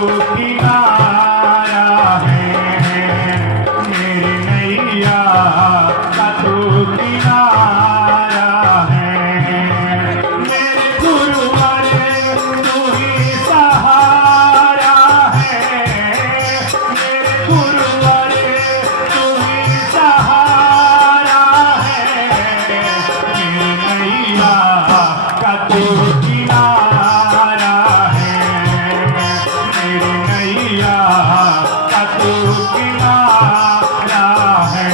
किनारा है, मेरी नैया का तू किनारा है। मेरे गुरुवर तू ही सहारा है, मेरे गुरुवर तू ही सहारा है। मेरी नैया का तू किनारा है, मेरी नैया का तू किनारा है।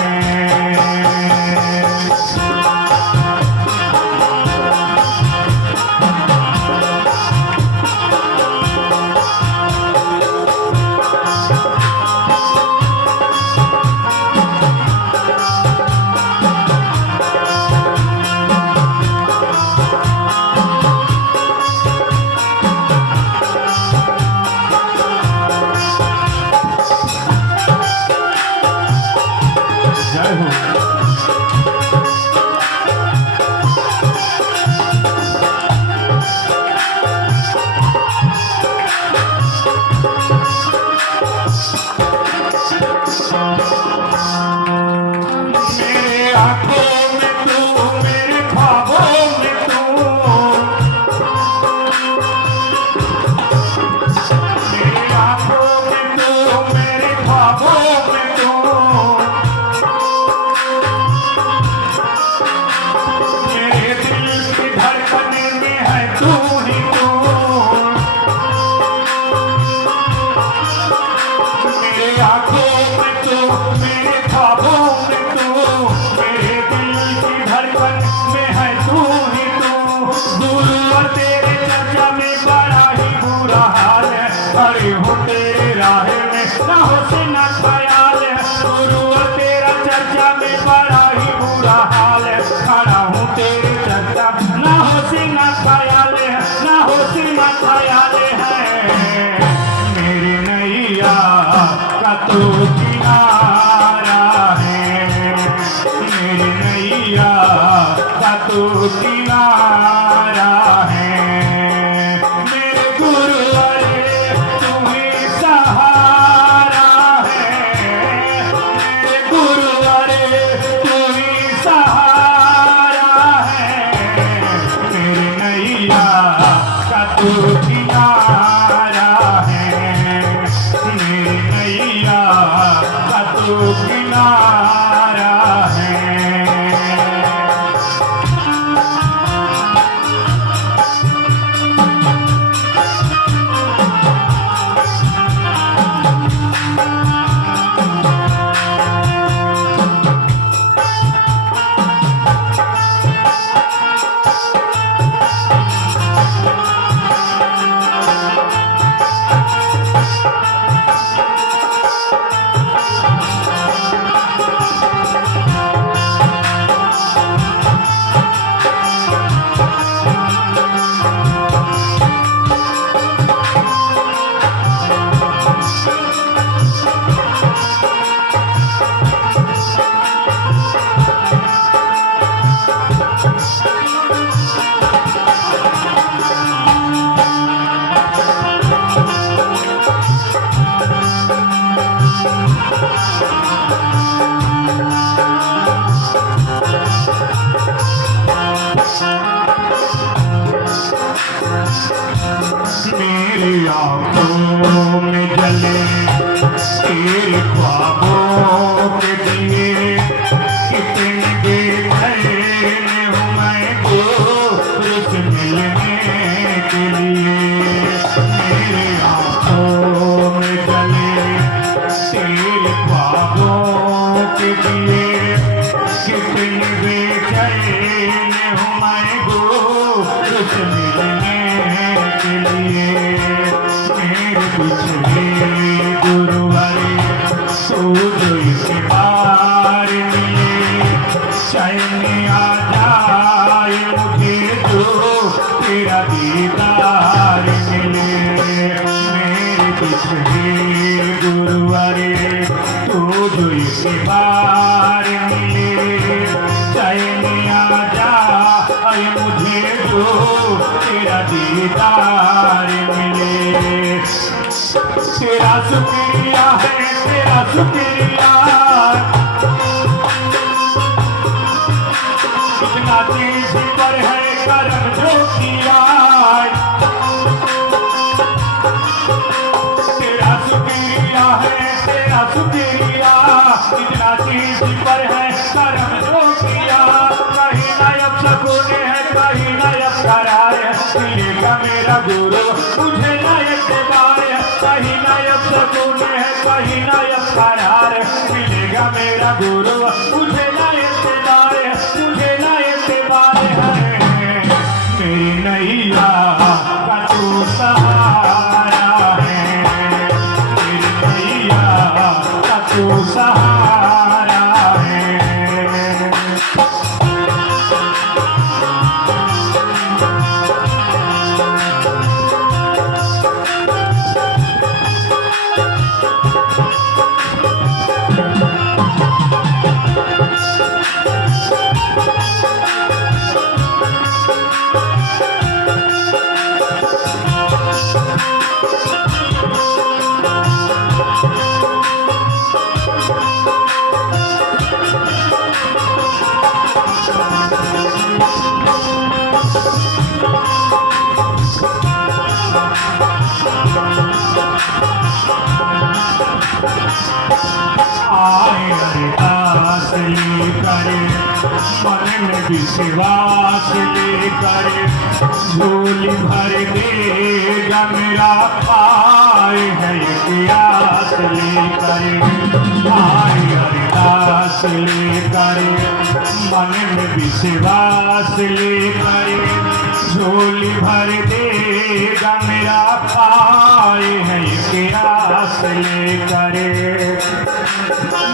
जय हो। मेरे आंखों में तू, मेरे ख्वाबों में तू, मेरे आंखों में तू, मेरे ख्वाबों में तू, मेरे दिल की धड़कने में है तू ही तू। मेरे आंखों में तू, मेरे ख्वाबों में तू, मेरे दिल की धड़कन में है तू ही तू। गुरुवर तेरे चर्चा में बड़ा ही बुरा हाल है, अरे हो तेरे राह में ना हो से ना ख्याल है। गुरुवर तेरा चर्चा में बड़ा ही बुरा हाल है, खड़ा हूँ तेरे चर्चा ना हो से ना ख्याल है, ना हो से ना ख्याल है। मेरी नैया का तू किनारा है, मेरी नैया का तू किनारा है। मेरे गुरुवर तू ही सहारा है, मेरे गुरुवर तू ही सहारा है। मेरी नैया का तू किनारा है, मेरी नैया का तू किनारा है। मेरी आंखों में जले तेरे ख्वाबों के दिए, कितने बेचैन हूँ मैं तो तुझसे मिलने के लिए। मेरी आंखों में जले तेरे ख्वाबों के दिए, कितने बेचैन हूँ मैं तो तुझसे मिलने के लिए। मेरे पिछले गुरुवर तू जो इस बार मिले, चैन आ जाए मुझे तो तेरा दीदार मिले। मेरे पिछले गुरुवर तू जो इस बार मिले, चैन आ जाए मुझे तो तेरा दीदार मिले। तेरा शुक्रिया है, तेरा शुक्रिया, इतना चीज पर है करम जो किया। तेरा शुक्रिया है, तेरा शुक्रिया, इतना चीज पर है करम जो किया। कहीं ना अब सकून है, कहीं ना अब करार है, मिलेगा मेरा गुरु मुझे ना इत्तेदार है। कहीं ना अब सकून है, कहीं ना अब करार है, मिलेगा मेरा गुरु मुझे ना इत्तेदार है, मुझे ना इत्तेदार है। मेरी नैया का तू सहारा है, मेरी नैया का तू सहारा है। आए अरदास लेकर, मन में विश्वास लेकर, झोली भर देगा मेरा। आए है एक आस लेकर, आए अरदास लेकर, मन में विश्वास लेकर, झोली भर देगा मेरा। आए है एक आस लेकर,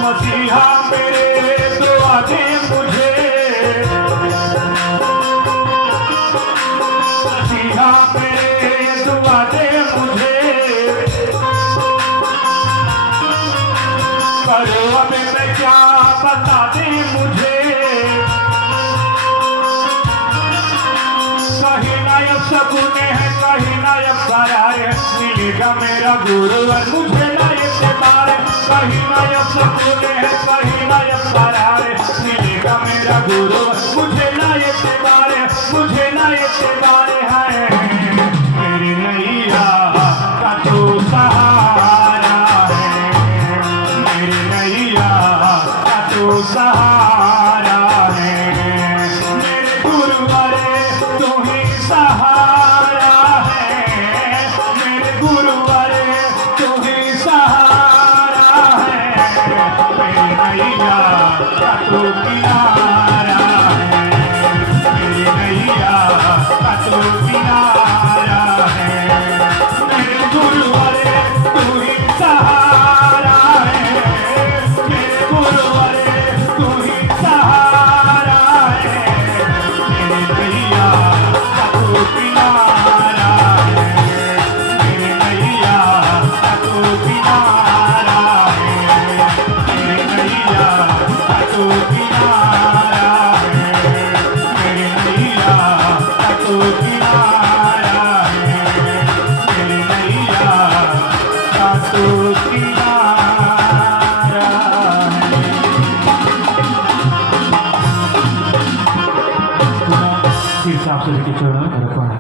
मसीहा मेरे दुआ दे मुझे, मसीहा मेरे दुआ दे मुझे। करो अब मैं क्या बता दे मुझे, कहीं ना अब सकून है, कहीं ना अब करार है, मिलेगा मेरा गुरु और मुझे ना इत्तेदार है। कहीं ना अब सकून है, कहीं ना अब करार है, मिलेगा मेरा गुरु मुझे ना इत्तेदार है, मुझे ना इत्तेदार है। मेरी नैया का तू सहारा है, मेरी नैया का तू सहारा है। मेरे गुरुवारे तू ही सहारा है, मेरे गुरुवारे तू ही सहारा है। मेरी नैया का तू किनारा है, मेरी नैया का तू किनारा है। मेरे गुरुवारे तू ही सहारा है, मेरे गुरुवारे तू ही सहारा है। मेरी नैया का तू किनारा है, मेरी नैया का तू किनारा है, मेरी नैया का तू किनारा है, मेरी नैया का तू किनारा है, मेरी नैया का तू किनारा है। इस हिसाब से लेके चल रहा है।